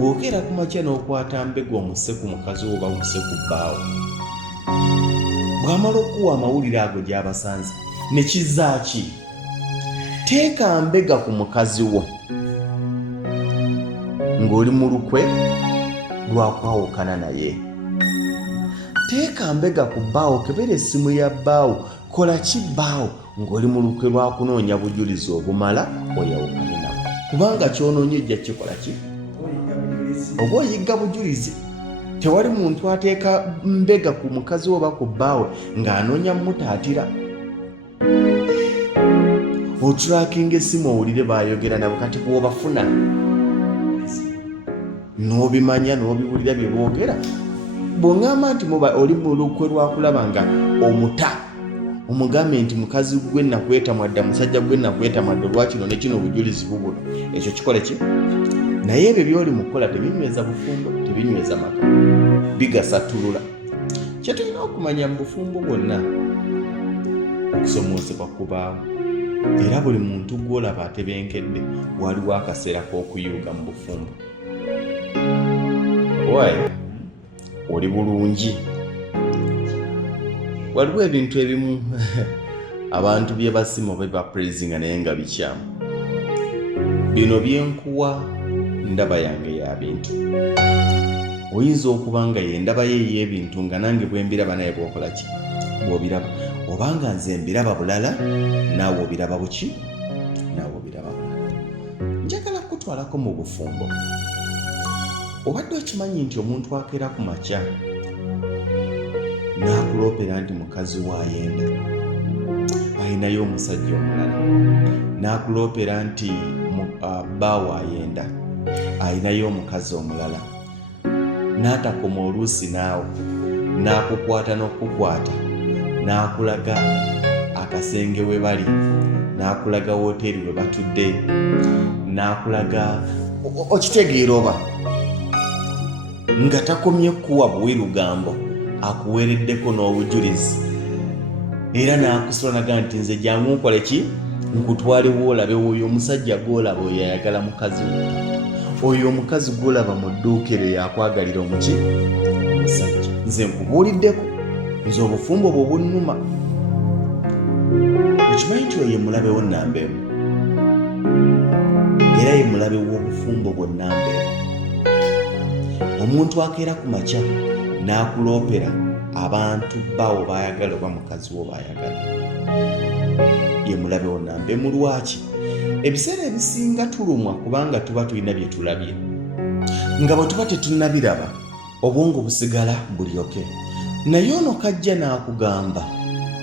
bw'okeera ku makya n'okwata mbega omuse ku mukazi oba omuse ku bbaawo, bw'amala okuwa amawulire ago gy'abasanze ne kizaaki? Teeka mbega ku mukazi wo ng'oli mu lukwe lwakwawukana naye. Teeka mbega ku bbaawo, kebera essimu ya bbaawo, kola ki bbaawo ng'oli mu lukwe lwakunoonya bujulizi obumala oyawukane nabo, kubanga kyonoonye ojja kikola ki? Oba oyigga bujulizi. Tewali muntu ateeka mbega ku mukazi oba ku bbaawe ng'anoonya mutaatira. Otulakinga essimu owulire baayogera nabo, kati bw'obafuna n'obimanya n'obiwulira bye boogera, bw'oŋŋamba nti oli mu lukwe lwakulaba nga omuta omugambe nti mukazi gwe nakweta mwadda, musajja gwe nakweta mwadda, olwakino ne kino obujulizi bubuno, ekyo kikole ki? Naye ebyo by'oli mu kukola tebinyweza bufumbo, tebinyweza maka, bigasattulula. Kye tulina okumanya mu bufumbo bwonna okusomoozebwa kubaawo, era buli muntu gw'olaba atebenkedde waliwo akaseera k'okuyuuga mu bufumbo. Owaye oli bulungi. Waliwo ebintu ebimu abantu bye basima oba bapraising naye nga bikyamu. Bino byenkuwa ndaba yange ya bintu. Oyinza okuba nga ye ndaba ye y'ebintu nga nange bwe mbiraba naye bw'okola ki? Bw'obiraba. Obanga nze mbiraba bulala, naawe obiraba buki? Naawe obiraba bulala. Njagala kutwalako mu bufumbo. Obadde okimanyi nti omuntu akeera ku makya n'akuloopera nti mukazi w'ayenda ayinayo omusajja omulala, n'akuloopera nti bbaawo ayenda ayinayo omukazi omulala, n'atakoma oluusi naawe n'akukwata n'okukwata, n'akulaga akasenge we bali, n'akulaga woteeri we batudde, n'akulaga okitegeera oba nga takomye kuwa buwirugambo, akuweereddeko n'obujulizi, era n'akusula naga nti nze jangu nkole ki? Nkutwalewo olabe oyo omusajja gw'olaba oyo ayagala mukazi we, oyo omukazi gw'olaba mu dduuka eryo yakwagalira omuki? Omusajja. Nze nkubuuliddeko, nze obufumbo bwe bunnuma. Okimanyi nti oyo ye mulabe wo nnamba emu, era ye mulabe w'obufumbo bwo nnamba emu. Omuntu akeera ku makya n'akuloopera abantu bbaawo baayagala oba mukazi wo baayagala, ye mulabe wo nnamba emu. Lwaki? Ebiseera ebisinga tulumwa kubanga tuba tulina bye tulabye, nga bwe tuba tetunnabiraba obwongo busigala bulyoke. Naye ono kajja n'akugamba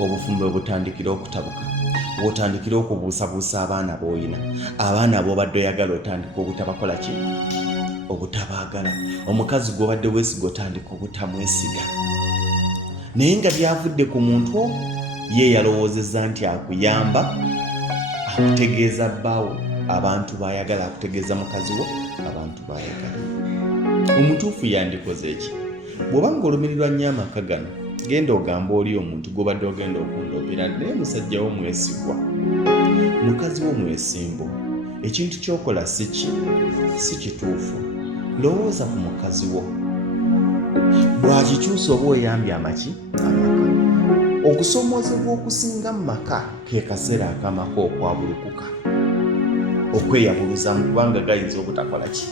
obufumbo butandikira okutabuka, bw'otandikira okubuusabuusa abaana b'oyina, abaana ab'obadde oyagala otandika obutabakola ki? Obutabaagala. Omukazi gw'obadde weesiga otandika obutamwesiga. Naye nga byavudde ku muntu ogwo, ye yalowoozezza nti akuyamba, akutegeeza bbaawo abantu baayagala, akutegeeza mukazi wo abantu baayagala. Omutuufu yandikoze eki? Bw'oba ng'olumirirwa nnyo amaka gano, genda ogamba oli omuntu gw'obadde ogenda okundoopera, naye musajja wo mwesigwa, mukazi wo mwesimbu, ekintu ky'okola si kituufu. Lowooza ku mukazi wo, bw'akikyusa oba oyambye amaki? Amaka. Okusomoozebwa okusinga mu maka ke kaseera ak'amaka okwabulukuka, okweyabuluza mu kubanga gayinza obutakola ki?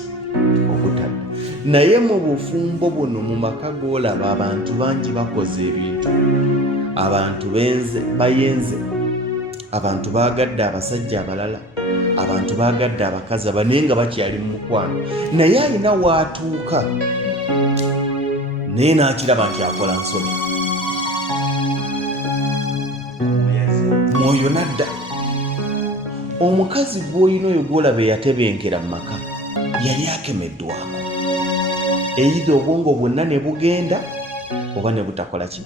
Obutadda. Naye mu bufumbo buno mu maka g'olaba abantu bangi bakoze ebintu, abantu bayenze, abantu baagadde abasajja abalala, abantu baagadde abakazi naye nga bakyali mu mukwano, naye alina waatuuka naye n'akiraba nti akola nsobi, mwoyo nadda. Omukazi gw'olina oyo gw'olaba eyatebenkera mu maka yali akemeddwako, eyidde obwongo bwonna ne bugenda oba ne butakola ki?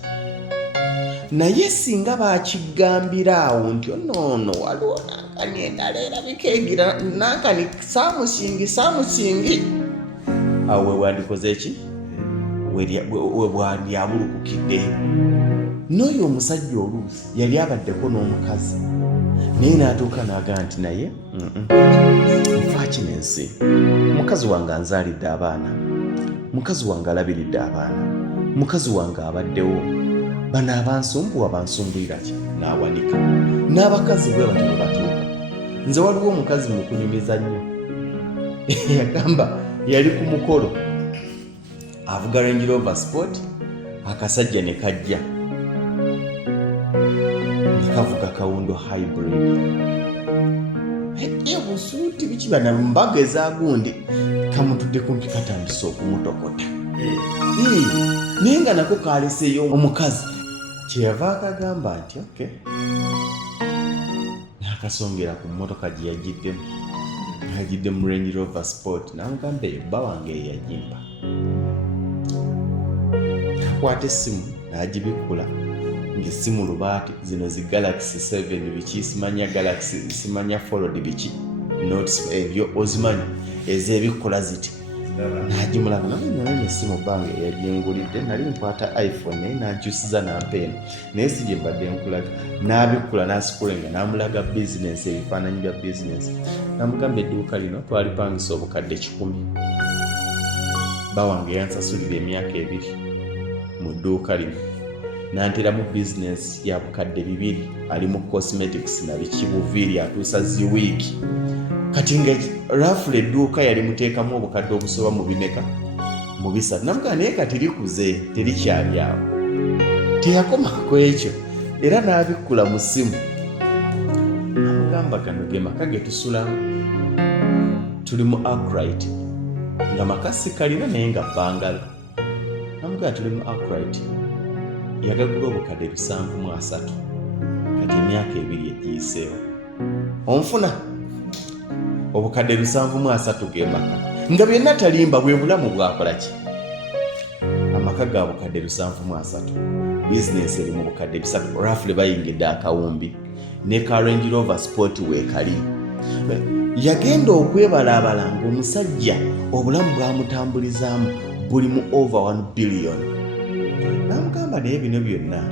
Naye singa baakigambira awo nti onoono waliwo nankani endala erabika egira nankani saamusingi, awo we wandikoze eki? bwandiyabulukukidde. N'oyo omusajja oluusi yali abaddeko n'omukazi naye n'atuuka n'agaa nti naye nfa kinensi, mukazi wange anzaalidde abaana, mukazi wange alabiridde abaana, mukazi wange abaddewo, bano abansumbuwa bansumbuira ki? N'awanika. N'abakazi bwe batyo bwe batuuka. Nze waliwo omukazi mu kunyumiza nnyo yagamba yali ku mukolo avuga Range Rover Sport, akasajja ne kajja kavuga kawundo hybrid. Busuuti biki bana mbaga ezagundi kamutudde kumpi katandise okumutokota. Naye nga nako kaleseyo omukazi kyeyava akagamba nti okay, n'akasongera ku mmotoka gye yagidde mu Range Rover Sport, n'amugamba eyo bba wange yeyagimba. Akwata essimu n'agibikkula ng'essimu lubaati zino zi Galaxy 7 biki, simanya Galaxy, simanya Fold biki, notes ebyo ozimanyi ez'ebikkola ziti. N'agimulaba naye essimu bange yagingulidde, nali nkwata iPhone naye n'ankyusiza n'ampeeno naye si gye mbadde nkulaga. N'abikkula n'asikulenga n'amulaga bizinesi, ebifaananyi bya bizinesi. N'amugamba edduuka lino twalipangisa obukadde 10. Bba wange yansasulira emyaka 2 mu dduuka lino, n'anteramu bizinesi ya bukadde 2, ali mu cosmetics na biki, buviiri atuusa ziwiiki. Kati nga rafule edduuka yali muteekamu obukadde obusoba mu bimeka, mu 3. Namugamba naye kati likuze, terikyali awo. Teyakomako ekyo era n'abikkula mu ssimu. Namugamba gano ge maka ge tusulamu, tuli mu Arkwright nga makasi kalina naye nga bbangalo. Namugamba tuli mu Arkwright, yagagula obukadde 73, kati emyaka 2 egiyiseewo onfuna obukadde 73 ge maka nga byonna talimba, bwe bulamu bwakola ki? Amaka ga bukadde 73, bizinesi eri mu bukadde 3, rafule bayingidde akawumbi ne ka Range Rover Sport weekali. Yagenda okwebalabala ng'omusajja obulamu bwamutambulizaamu buli mu over 1 billion. Namugamba naye bino byonna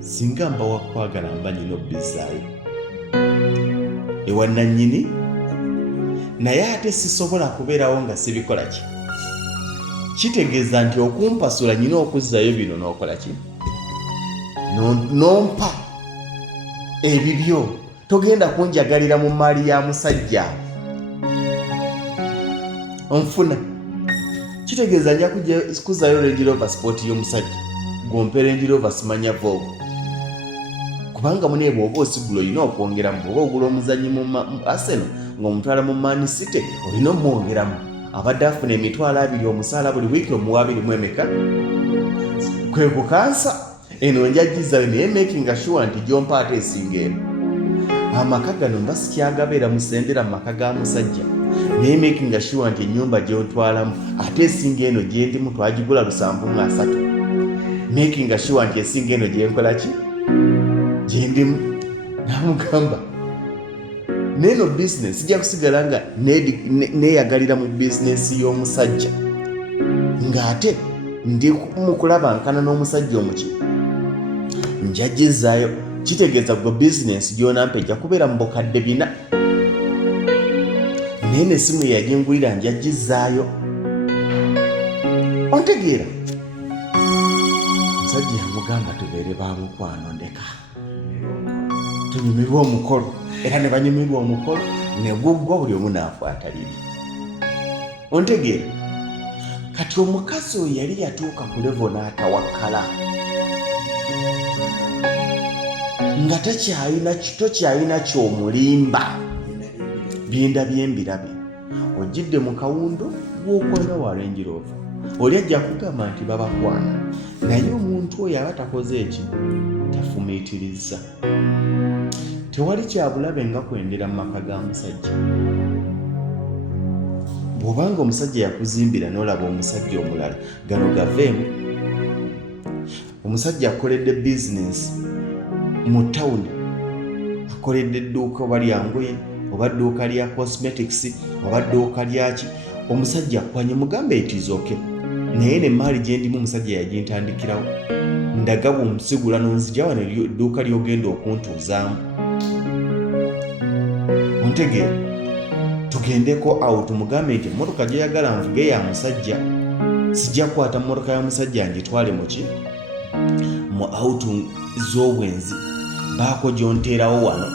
singa mba wakwagala mba nyina obbizaayo ewa nannyini, naye ate sisobola kubeerawo nga sibikola ki? Kitegeeza nti okumpasula nyina okuzzayo bino n'okola ki? Nompa ebibyo, togenda kunjagalira mu maali ya musajja onfuna. Kitegeeza nja kuzzayo Range Rover Sport y'omusajja gompe Range Rover simanya Vogue, kubanga mune bw'oba osigula olina okwongeramu. Bw'oba ogula omuzannyi mu Arsenal ng'omutwala mu Man City olina omwongeramu. Abadde afuna $20,000 omusaala buli wiiki omuwa 24. Kwe kukansa eno njagizzayo naye making sure nti gyompa ate esinga eno. Amaka gano mba sikyagabeera musendera mu maka ga musajja, naye making sure nti ennyumba gy'ontwalamu ate esinga eno gye ndimu twagigula 73, making sure nti esinga eno gye nkola ki? Gye ndimu. Namugamba neno business sijja kusigala nga neeyagalira mu bizinesi y'omusajja ng'ate ndi mu kulabankana n'omusajja omuki, njagizaayo. Kitegeeza gwe bizinesi gy'onampa ejja kubeera mu bukadde 4, naye n'essimu yagingulira njagizaayo. Ontegeera? Omusajja yamugamba tubeere ba mukwano, ndeka tunyumirwe omukolo, era ne banyumirwa omukolo ne guggwa, buli omu n'akwata liri. Ontegeera? Kati omukazi oyo yali yatuuka ku levo n'atawakkala nga tokyalina ky'omulimba. Byendabye mbirabe, ojjidde mu kawundo gw'okwana wa Range Rover, oli ajja kugamba nti babakwana, naye omuntu oyo aba takoze eki? Tafumiitiriza. Tewali kyabulabe nga kwendera mu maka ga musajja. Bw'obanga omusajja yakuzimbira n'olaba omusajja omulala, gano gaveemu. Omusajja akoledde bizinesi mu tawuni, akoledde edduuka oba lya ngoye oba dduuka lya cosmetics oba dduuka lyaki, omusajja akwanye mugambe itizoke naye n'emmaali gye ndimu omusajja yagintandikirawo ndaga bw'omusigula n'onzija wano edduuka ly'ogenda okuntuuzaamu. Ontegeera tugendeko awo tumugambe nti emmotoka gy'oyagala nvuge ya musajja, sijja kukwata mmotoka ya musajja ngitwale mu auto z'obwenzi baako gy'onteerawo wano.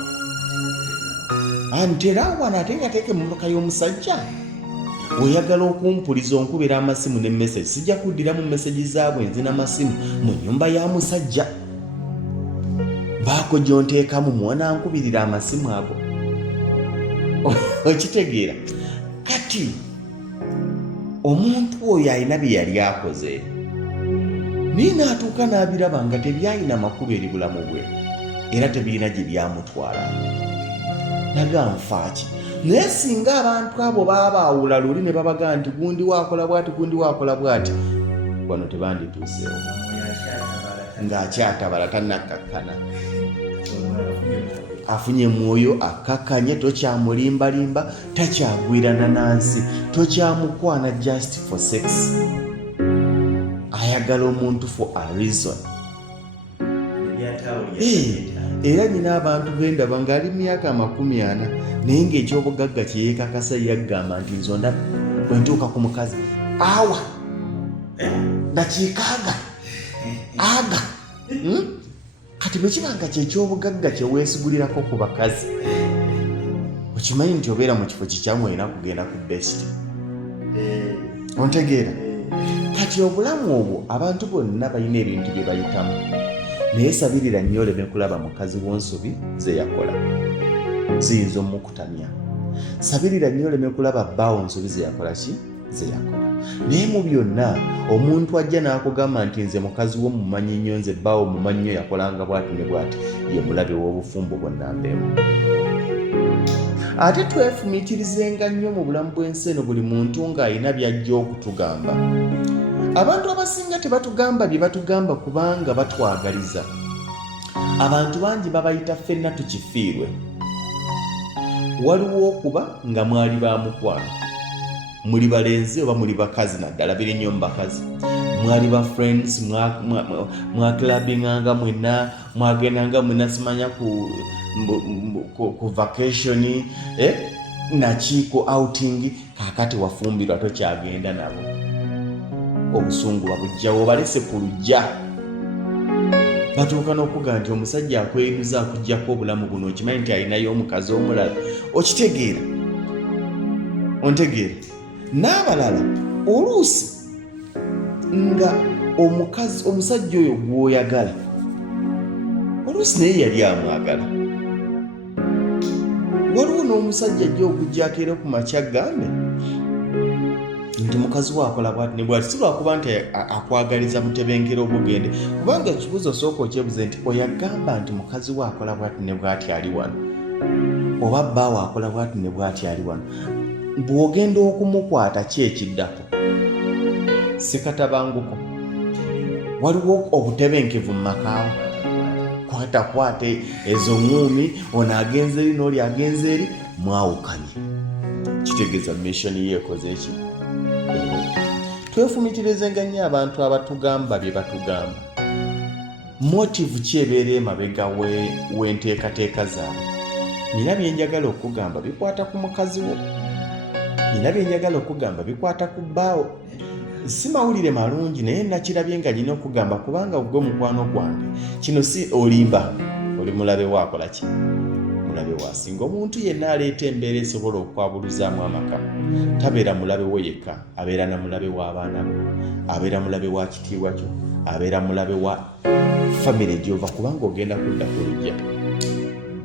Nteerawo wano ate nga teeka emmotoka y'omusajja. Oyagala okumpuliza onkubira amasimu ne message, sijja kuddiramu message za bwenzi n'amasimu mu nnyumba ya musajja. Baako gy'onteekamu muwanankubirira amasimu ago. Okitegeera? Kati omuntu oyo alina bye yali akoze naye n'atuuka n'abiraba nga tebyalina makulu eri bulamu bwe era tebirina gye byamutwala. Naganfaaki naye singa abantu abo babaawula luli ne babaga nti gundi waakola bwati gundi waakola bwati, wano tebandituuseewo ng'akyatabala tannakkakkana. Afunye mwoyo akakkanye, tokyamulimbalimba, takyagwirana nansi, tokyamukwana just for sex. Ayagala omuntu for a reason. Era nyina abantu bendaba ng'ali myaka 40 naye ng'ekyobugagga kye yeekakasa yagamba nti nzonda bwe ntuuka ku mukazi awa dakiikaaga aga. Kati bwe kibanga kyekyobugagga kye weesigulirako ku bakazi, okimanyi nti obeera mu kifo kikyamu olina kugenda ku best. Ontegeera? Kati obulamu obwo abantu bonna balina ebintu bye bayitamu, naye sabirira nnyo oleme kulaba mukazi w'onsobi ze yakola, ziyinza omukutamya. Sabirira nnyo oleme kulaba bbaawo nsobi ze yakola ki? Ze yakola. Naye mu byonna omuntu ajja n'akugamba nti nze mukazi wo mumanyi nnyo, nze bbaawo mumanyi nnyo, yakolanga bwati ne bwati, ye mulabe w'obufumbo bwonna mbeemu. Ate twefumiitirizenga nnyo mu bulamu bw'ensi eno buli muntu ng'alina by'ajja okutugamba. Abantu abasinga tebatugamba bye batugamba kubanga batwagaliza. Abantu bangi babayita ffenna tukifiirwe. Waliwo okuba nga mwali ba mukwano, muli balenzi oba muli bakazi, naddala biri nnyo mu bakazi, mwali ba friends, mwakilabinganga mwenna, mwagendanga mwenna simanya ku vacation, nakiiko outing, kaakati wafumbirwa tokyagenda nabo. Obusungu babujjawo, obalese ku lujja. Batuuka n'okugamba nti omusajja akweguza akuggyako obulamu buno, okimanyi nti alinayo omukazi omulala. Okitegeera? Ontegeera? N'abalala oluusi nga omusajja oyo gw'oyagala oluusi naye yali amwagala. Waliwo n'omusajja ajja okuggyako era ku makya gambe nti mukazi waakola bwati ne bwati, si lwakuba nti akwagaliza mutebenkera obugende, kubanga ekibuzo sooka okyebuze nti oyagamba nti mukazi waakola bwati ne bwati ali wano, oba bbaawo akola bwati ne bwati ali wano, bw'ogenda okumukwata ki ekiddako? Sekatabanguko. Waliwo obutebenkevu mu makaawo. Kwata ezo ŋŋuumi, ono agenze eri n'oli agenze eri, mwawukanye. Kitegeeza mission yeekoze eki? Twefumitirizenga nnyo abantu abatugamba bye batugamba. Motive ki ebeera emabega w'enteekateeka zaabwe? Nina bye njagala okugamba bikwata ku mukazi wo, nina bye njagala okugamba bikwata ku bbaawo. Si mawulire malungi naye nakirabye nga nina okugamba kubanga gwe mukwano gwange. Kino si olimba, oli mulabe waakola ki? Mulabe waasinga. Omuntu yenna aleeta embeera esobola okwabuluzaamu amaka tabeera mulabe we yekka, abeera na mulabe w'abaana be, abeera mulabe wa kitiibwa kyo, abeera mulabe wa famire gy'ova, kubanga ogenda kudda ku lujja.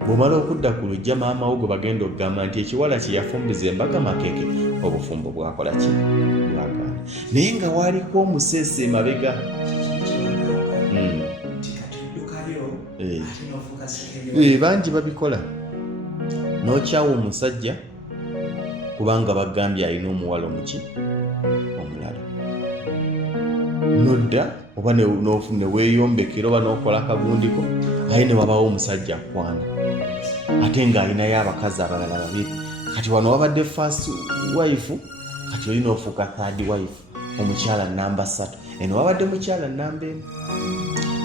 Bw'omala okudda ku lujja maama wo gwe bagenda okugamba nti ekiwala kye yafumbiza embaga makeeke, obufumbo bwakola ki? Bwagaana. Naye nga waaliko omuseese emabega. Bangi babikola. N'okyawa omusajja kubanga bagambye alina omuwala omuki omulala. Nodda oba ne weeyombekera oba n'okola kagundiko, aye ne wabawo omusajja akwana, ate ng'alinayo abakazi abalala babiri. Kati wano wabadde first wife, kati olina ofuuka third wife. omukyala namba 3 eno wabadde mukyala namba 1.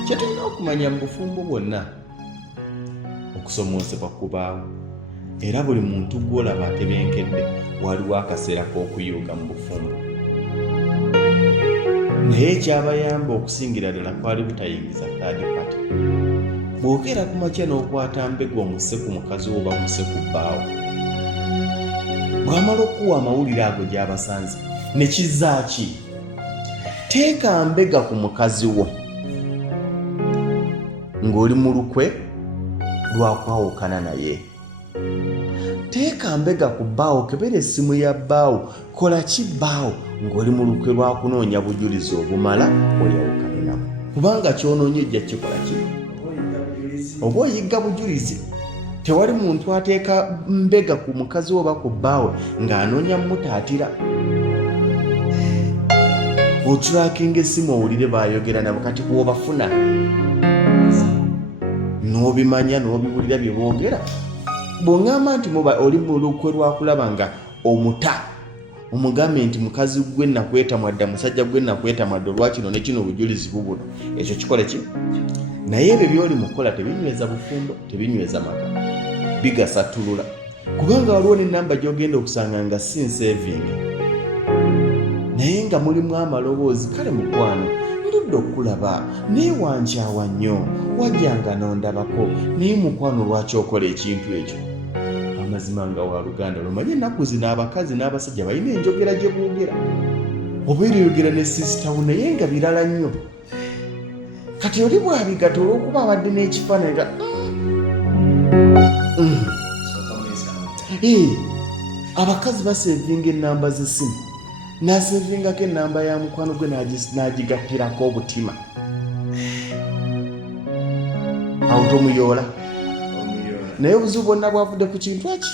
Kyetulina okumanya mu bufumbo bwonna okusomoozebwa kubaawo, era buli muntu gw'olaba atebenkedde waliwo akaseera k'okuyuuga mu bufumbo. Naye ekyabayamba okusingira ddala kwali butayingiza third party. Bw'okeera ku makya n'okwata mbega omuse ku mukazi wo oba omuse ku bbaawo, bw'amala okuwa amawulire ago gy'abasanze ne kizaaki, teeka mbega ku mukazi wo ng'oli mu lukwe lwakwawukana naye. Teeka mbega ku bbaawo, kebera essimu ya bbaawo, kola ki bbaawo ng'oli mu lukwe lwakunoonya bujulizi obumala oyawukane nabo, kubanga kyonoonye ojja kikola ki? Oba oyigga bujulizi. Tewali muntu ateeka mbega ku mukazi we oba ku bbaawe ng'anoonya mutaatira. Otulakinga essimu owulire baayogera nabo, kati bw'obafuna n'obimanya n'obiwulira bye boogera, bw'oŋŋamba nti oli mu lukwe lwakulaba nga omuta omugambe nti mukazi gwe nakweta mwadda, musajja gwe nakweta mwadda, olwakino ne kino obujulizi bubuno, ekyo kikole ki? Naye ebyo by'oli mukola tebinyweza bufumbo, tebinyweza maka, bigasattulula, kubanga waliwo n'ennamba gy'ogenda okusanga nga si nsaving, naye nga mulimu amaloboozi. Kale mukwano, ndudde okulaba naye wankyawa nnyo, wajjanga n'ondabako, naye mukwano lwaki okola ekintu ekyo? Amazima nga wa Luganda lumanyi ennaku zino abakazi n'abasajja balina enjogera gye boogera, oba eriyogera ne sisitawo naye nga birala nnyo. Kati oli bw'abigatta olw'okuba abadde n'ekifaananyi nga abakazi basevinga ennamba z'essimu, n'asevingako ennamba ya mukwano gwe n'agigattirako obutima. Awo tomuyoola. Naye obuzibu bwonna bwavudde ku kintu eki,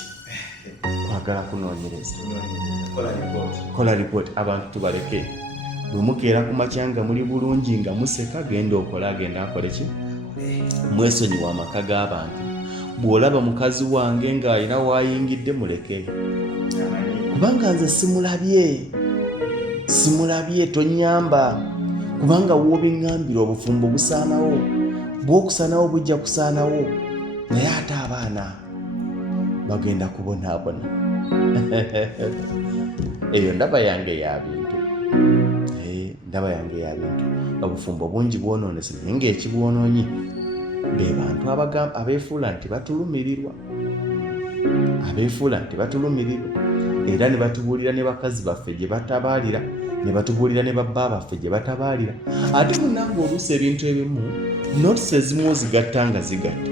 kwagala kunoonyereza. Kola lipooti. Abantu tubaleke. Bwe mukeera ku makya nga muli bulungi nga museka, genda okola, agenda akole ki? Mwesonyiwa amaka g'abantu. Bw'olaba mukazi wange ng'alina wayingidde, muleke, kubanga nze simulabye, tonyamba, kubanga w'obiŋŋambira obufumbo busaanawo, bw'okusaanawo bujja kusaanawo, naye ate abaana bagenda kubonaabona. Eyo ndaba yange ya bintu. Ndaba yange ya bintu. Obufumbo bungi bwonoonese, naye ng'ekibwonoonyi be bantu abeefuula nti batulumirirwa. Era ne batubuulira ne bakazi baffe gye batabaalira, ne batubuulira ne babba baffe gye batabaalira. Ate munnange oluusi ebintu ebimu notisi ezimu zigatta nga zigatta,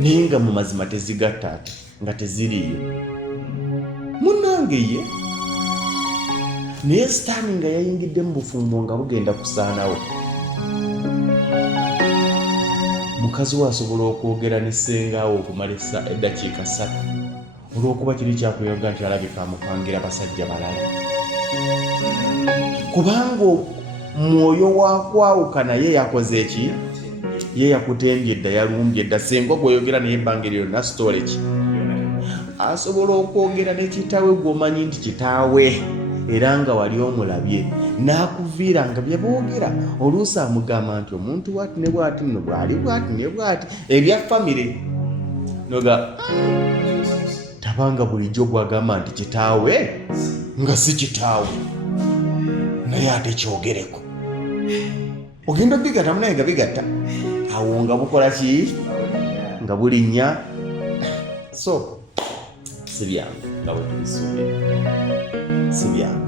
naye nga mu mazima tezigatta ate nga teziriiyo. Munnange ye naye sitaani nga yayingidde mu bufumbo nga bugenda kusaanawo. Mukazi we asobola okwogera ne ssengaawo okumala eddakiika 3 olw'okuba kiri kyakuyoga nti alabika amupangira basajja balala, kubanga mwoyo wakwawukana ye yakoze eki? Ye yakutembye edda, yalumbye edda. Senga gw'oyogera naye ebbanga eryo lyonna sitole ki? Asobola okwogera ne kitaawe gw'omanyi nti kitaawe era nga wali omulabye, n'akuviira nga bye boogera. Oluusi amugamba nti omuntu bw'ati ne bw'ati nno bw'ali bw'ati ne bw'ati, ebya famire noga tabanga bulijjo gwagamba nti kitaawe nga si kitaawe, naye ate kyogereko. Ogenda bigatta munaye nga bigatta, awo nga bukola ki? Nga bulinnya. So si byangu nga bwe tubisuubira, si byangu.